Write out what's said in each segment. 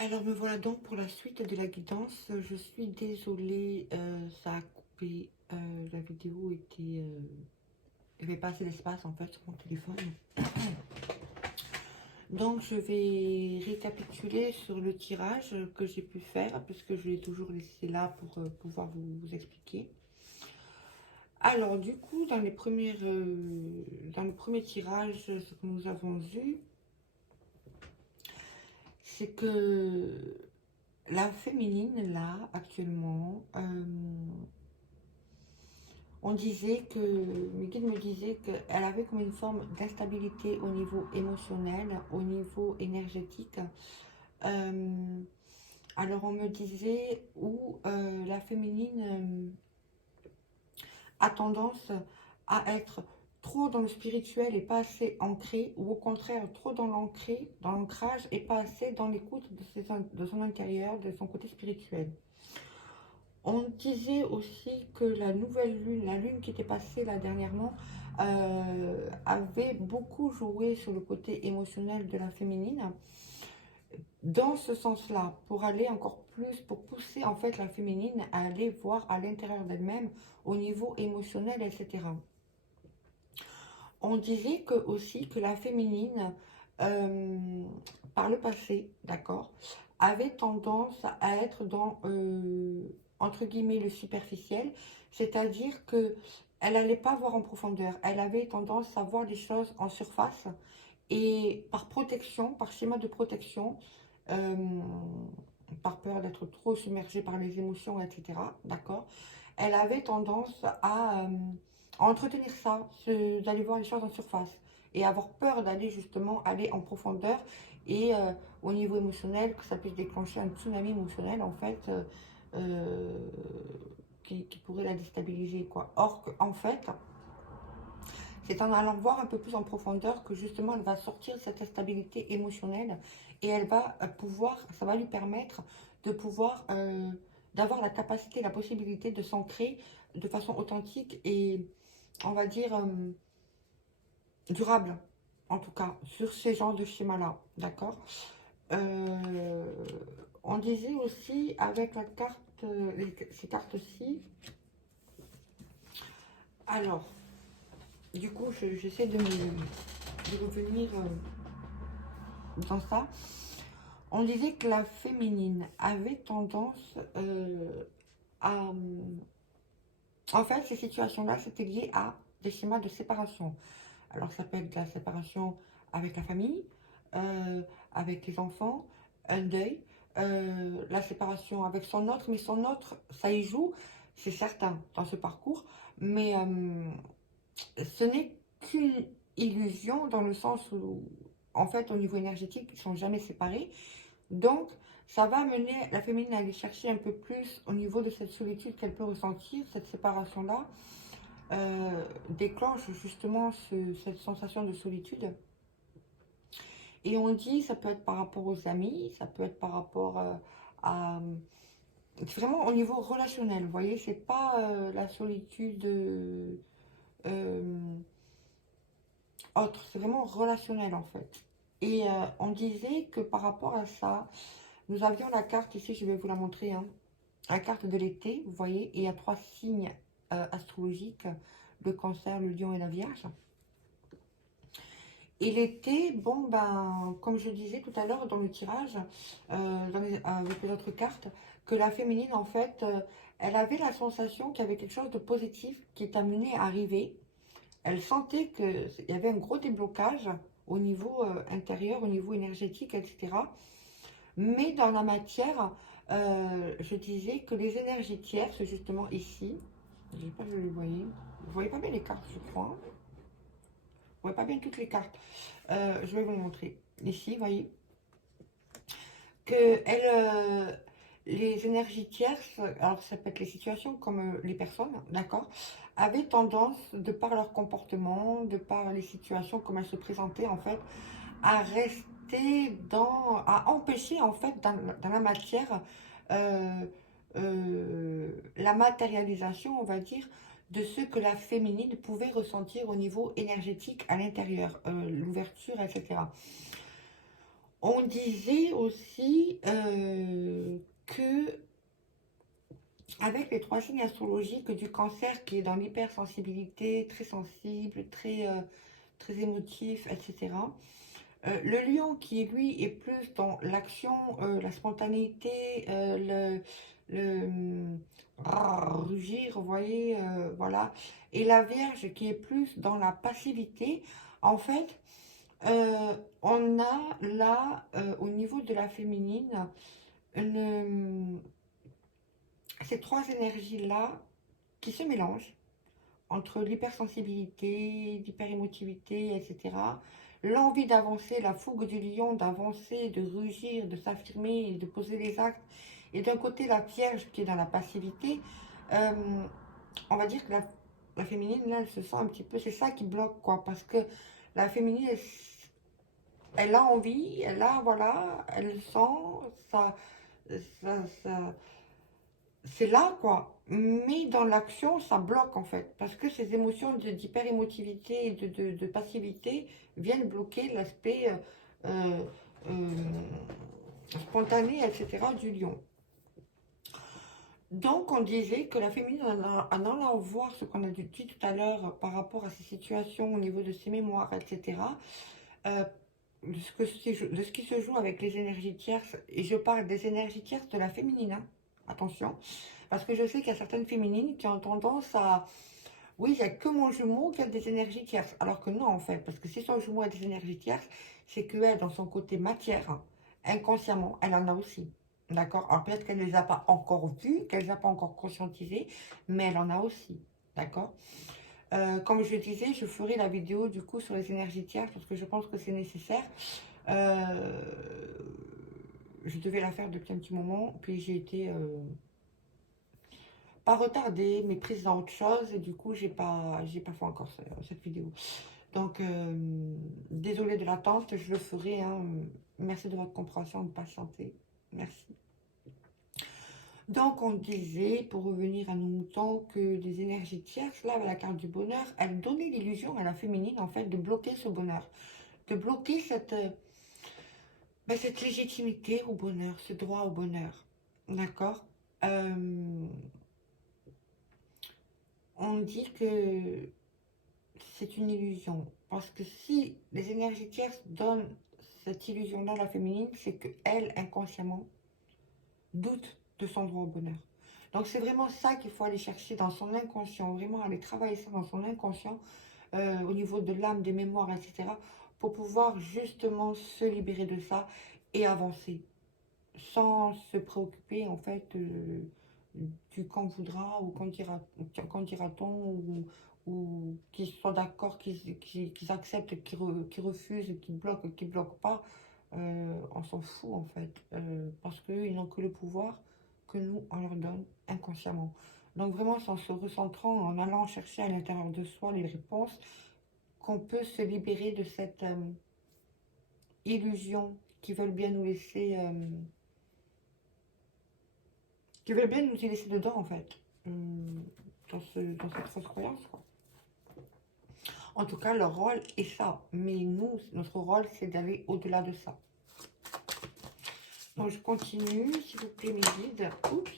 Alors me voilà donc pour la suite de la guidance. Je suis désolée, ça a coupé. La vidéo était... il n'y avait pas assez d'espace en fait sur mon téléphone. Donc je vais récapituler sur le tirage que j'ai pu faire, puisque je l'ai toujours laissé là pour pouvoir vous expliquer. Alors du coup, dans le premier tirage, ce que nous avons vu, c'est que la féminine, là, actuellement, on disait que, mes guides me disaient qu'elle avait comme une forme d'instabilité au niveau émotionnel, au niveau énergétique. Euh, alors on me disait où la féminine a tendance à être trop dans le spirituel et pas assez ancrée, ou au contraire trop dans l'ancrage et pas assez dans l'écoute de son intérieur, de son côté spirituel. On disait aussi que la nouvelle lune, la lune qui était passée là dernièrement, avait beaucoup joué sur le côté émotionnel de la féminine, dans ce sens-là, pour aller encore plus, pour pousser en fait la féminine à aller voir à l'intérieur d'elle-même, au niveau émotionnel, etc. On disait que, aussi que la féminine, euh, par le passé, d'accord, avait tendance à être dans, entre guillemets, le superficiel, c'est-à-dire que elle n'allait pas voir en profondeur, elle avait tendance à voir des choses en surface et par protection, par schéma de protection, euh, par peur d'être trop submergée par les émotions, etc., d'accord, elle avait tendance à entretenir ça, d'aller voir les choses en surface et avoir peur d'aller justement aller en profondeur et au niveau émotionnel, que ça puisse déclencher un tsunami émotionnel en fait euh, qui pourrait la déstabiliser quoi. Or en fait, c'est en allant voir un peu plus en profondeur que justement elle va sortir de cette instabilité émotionnelle et elle va pouvoir, ça va lui permettre de pouvoir, d'avoir la capacité, la possibilité de s'ancrer de façon authentique et on va dire durable, en tout cas, sur ces genres de schémas-là, d'accord. Euh, on disait aussi avec la carte, ces cartes-ci, alors, du coup, j'essaie de revenir dans ça. On disait que la féminine avait tendance à... En fait, ces situations-là, c'était lié à des schémas de séparation. Alors, ça peut être la séparation avec la famille, euh, avec les enfants, un deuil, la séparation avec son autre, mais son autre, ça y joue, c'est certain, dans ce parcours, mais ce n'est qu'une illusion dans le sens où, en fait, au niveau énergétique, ils ne sont jamais séparés. Donc, ça va amener la féminine à aller chercher un peu plus au niveau de cette solitude qu'elle peut ressentir, cette séparation-là, déclenche justement cette sensation de solitude. Et on dit, ça peut être par rapport aux amis, ça peut être par rapport à... C'est vraiment au niveau relationnel, vous voyez, c'est pas la solitude euh, autre, c'est vraiment relationnel en fait. Et on disait que par rapport à ça, nous avions la carte ici, je vais vous la montrer, hein, la carte de l'été, vous voyez, et il y a 3 signes astrologiques, le cancer, le lion et la vierge. Et l'été, bon, ben, comme je disais tout à l'heure dans le tirage, avec les autres cartes, que la féminine, en fait, elle avait la sensation qu'il y avait quelque chose de positif qui est amené à arriver. Elle sentait qu'il y avait un gros déblocage au niveau intérieur, au niveau énergétique, etc. Mais dans la matière, je disais que les énergies tierces, justement ici, je sais pas si vous les voyez, vous voyez pas bien les cartes, je crois. Vous voyez pas bien toutes les cartes. Je vais vous les montrer. Ici, vous voyez, que les énergies tierces, alors ça peut être les situations comme les personnes, d'accord, avaient tendance, de par leur comportement, de par les situations, comme elles se présentaient, en fait, à rester à empêcher, en fait, dans la matière, euh, la matérialisation, on va dire, de ce que la féminine pouvait ressentir au niveau énergétique à l'intérieur, l'ouverture, etc. On disait aussi que avec les trois signes astrologiques du cancer qui est dans l'hypersensibilité, très sensible, très émotif, etc. Le lion qui lui est plus dans l'action, la spontanéité, rugir, vous voyez, voilà. Et la Vierge qui est plus dans la passivité. En fait, on a là, au niveau de la féminine, une, ces trois énergies-là qui se mélangent entre l'hypersensibilité, l'hyperémotivité, etc. L'envie d'avancer, la fougue du lion, d'avancer, de rugir, de s'affirmer, de poser les actes. Et d'un côté, la Vierge qui est dans la passivité. Euh, on va dire que la féminine, là, elle se sent un petit peu, c'est ça qui bloque, quoi. Parce que la féminine, elle a envie, elle a, voilà, elle le sent, ça, c'est là, quoi. Mais dans l'action, ça bloque, en fait. Parce que ces émotions d'hyper-émotivité et de passivité viennent bloquer l'aspect euh, spontané, etc. du lion. Donc, on disait que la féminine, en allant voir ce qu'on a dit tout à l'heure par rapport à ces situations au niveau de ses mémoires, etc., euh, de ce qui se joue avec les énergies tierces, et je parle des énergies tierces de la féminine, hein, attention, parce que je sais qu'il y a certaines féminines qui ont tendance à, oui, il n'y a que mon jumeau qui a des énergies tierces, alors que non en fait, parce que si son jumeau a des énergies tierces, c'est qu'elle, dans son côté matière, hein, inconsciemment, elle en a aussi. D'accord. Alors peut-être qu'elle ne les a pas encore vues, qu'elle ne les a pas encore conscientisées, mais elle en a aussi. D'accord. Comme je disais, je ferai la vidéo du coup sur les énergies tierces parce que je pense que c'est nécessaire. Euh, je devais la faire depuis un petit moment, puis j'ai été pas retardée, mais prise dans autre chose, et du coup j'ai pas fait encore cette vidéo. Donc désolée de l'attente, je le ferai. Hein. Merci de votre compréhension, de patienter. Merci. Donc on disait, pour revenir à nos moutons, que les énergies tierces, là, avec la carte du bonheur, elles donnaient l'illusion à la féminine, en fait, de bloquer ce bonheur, de bloquer cette légitimité au bonheur, ce droit au bonheur. D'accord. Euh, on dit que c'est une illusion. Parce que si les énergies tierces donnent cette illusion-là à la féminine, c'est qu'elle, inconsciemment, doute de son droit au bonheur. Donc c'est vraiment ça qu'il faut aller chercher dans son inconscient, vraiment aller travailler ça dans son inconscient, au niveau de l'âme, des mémoires, etc., pour pouvoir justement se libérer de ça et avancer, sans se préoccuper en fait du quand voudra ou quand dira-t-on ou qu'ils soient d'accord, qu'ils acceptent, qu'ils refusent, qu'ils bloquent pas. On s'en fout en fait, parce qu'ils n'ont que le pouvoir que nous on leur donne inconsciemment. Donc vraiment c'est en se recentrant, en allant chercher à l'intérieur de soi les réponses, qu'on peut se libérer de cette illusion qui veulent bien nous laisser qui veulent bien nous y laisser dedans en fait, dans cette fausse croyance quoi. En tout cas leur rôle est ça, mais nous notre rôle c'est d'aller au-delà de ça. Donc je continue s'il vous plaît mes guides. Oups.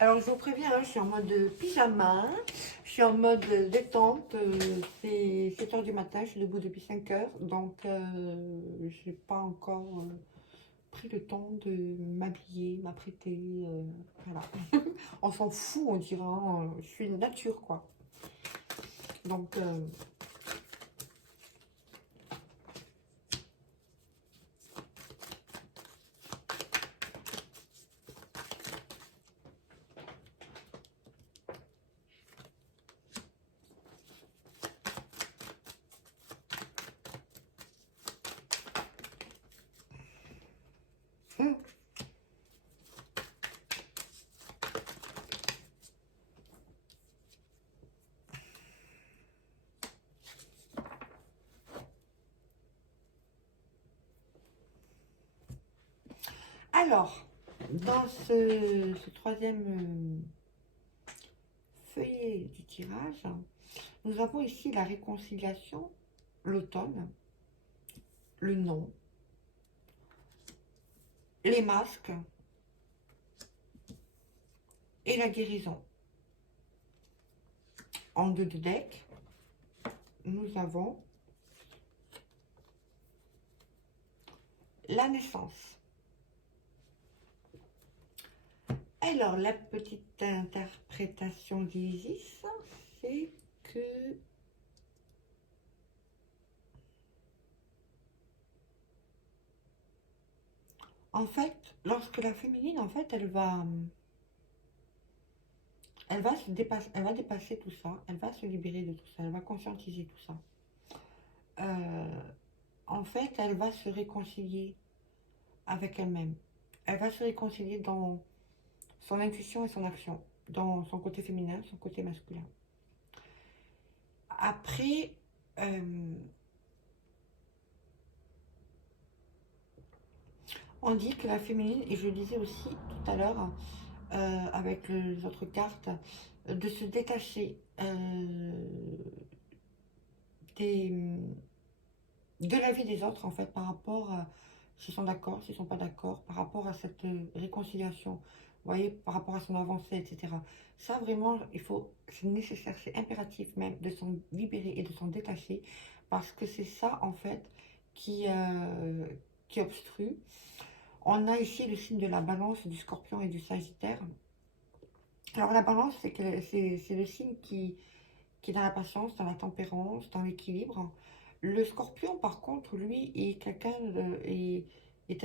Alors je vous préviens, hein, je suis en mode pyjama, je suis en mode détente, c'est 7 h du matin, je suis debout depuis 5 heures, donc je n'ai pas encore pris le temps de m'habiller, m'apprêter, voilà. On s'en fout, on dirait, hein, je suis une nature, quoi. Donc, hum. Alors, dans ce troisième feuillet du tirage, nous avons ici la réconciliation l'automne, le non, les masques et la guérison. En deux de deck, nous avons la naissance. Alors, la petite interprétation d'Isis, c'est que en fait, lorsque la féminine, en fait, elle va se dépasser, elle va dépasser tout ça, elle va se libérer de tout ça, elle va conscientiser tout ça. Euh, En fait, elle va se réconcilier avec elle-même. Elle va se réconcilier dans son intuition et son action, dans son côté féminin, son côté masculin. Après, on dit que la féminine, et je le disais aussi tout à l'heure avec les autres cartes, de se détacher des, de la vie des autres en fait par rapport à s'ils sont d'accord, s'ils sont pas d'accord, par rapport à cette réconciliation, vous voyez, par rapport à son avancée, etc. Ça vraiment, c'est nécessaire, c'est impératif même de s'en libérer et de s'en détacher parce que c'est ça en fait qui obstrue. On a ici le signe de la balance, du scorpion et du sagittaire. Alors la balance, c'est le signe qui est dans la patience, dans la tempérance, dans l'équilibre. Le scorpion, par contre, lui, est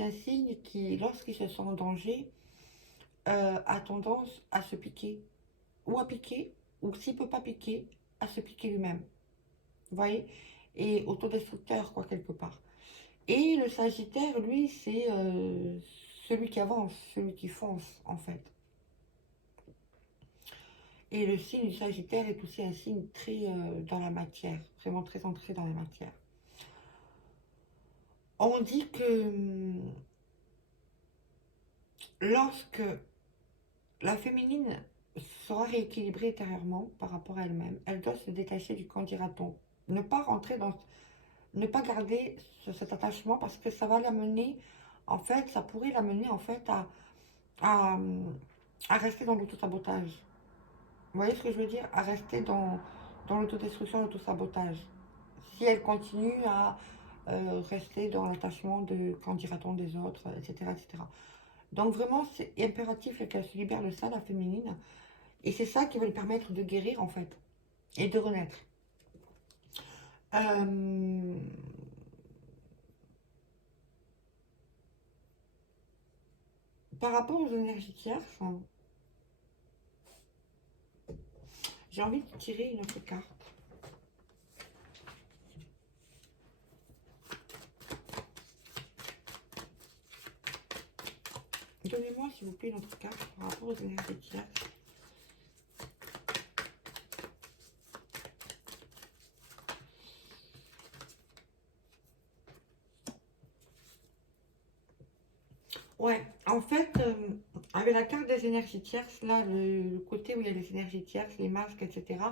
un signe qui, lorsqu'il se sent en danger, a tendance à se piquer. Ou à piquer, ou s'il ne peut pas piquer, à se piquer lui-même. Vous voyez? Et autodestructeur, quoi, quelque part. Et le sagittaire, lui, c'est celui qui avance, celui qui fonce, en fait. Et le signe du Sagittaire est aussi un signe très dans la matière, vraiment très ancré dans la matière. On dit que lorsque la féminine sera rééquilibrée intérieurement par rapport à elle-même, elle doit se détacher du quand dira-t-on. Ne pas rentrer dans, ne pas garder cet attachement parce que ça va l'amener, en fait, ça pourrait l'amener en fait à, à rester dans l'auto-sabotage. Vous voyez ce que je veux dire? À rester dans l'autodestruction, l'autosabotage. Si elle continue à rester dans l'attachement de qu'en dira-t-on des autres, etc., etc. Donc vraiment, c'est impératif qu'elle se libère de ça, la féminine. Et c'est ça qui va lui permettre de guérir, en fait, et de renaître. Euh, Par rapport aux énergies tierces, j'ai envie de tirer une autre carte. Donnez-moi, s'il vous plaît, une autre carte par rapport aux énergies tierces. Ouais, en fait, avec la carte des énergies tierces, là, le côté où il y a les énergies tierces, les masques, etc.,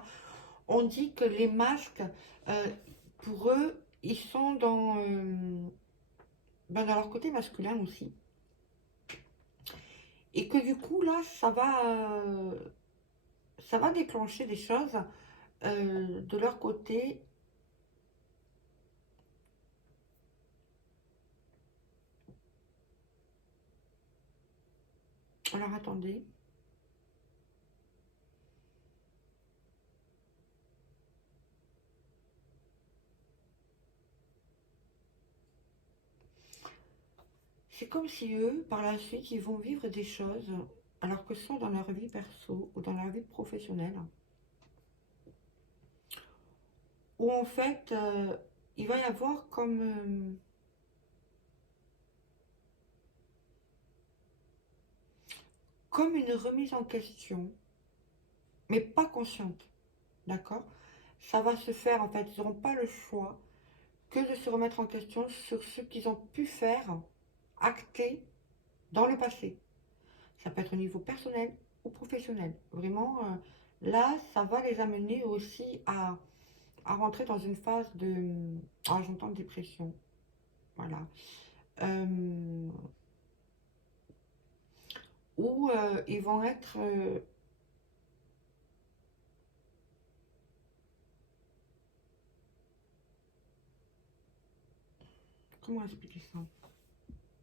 on dit que les masques, euh, pour eux, ils sont dans leur côté masculin aussi. Et que du coup, là, ça va déclencher des choses de leur côté. Alors, attendez. C'est comme si eux, par la suite, ils vont vivre des choses, alors que ce soit dans leur vie perso ou dans leur vie professionnelle, où en fait, il va y avoir comme une remise en question, mais pas consciente, d'accord? Ça va se faire, en fait, ils n'auront pas le choix que de se remettre en question sur ce qu'ils ont pu faire, acter dans le passé. Ça peut être au niveau personnel ou professionnel. Vraiment, là, ça va les amener aussi à rentrer dans une phase de... Ah, j'entends dépression, voilà. Euh, Où ils vont être... comment expliquer ça?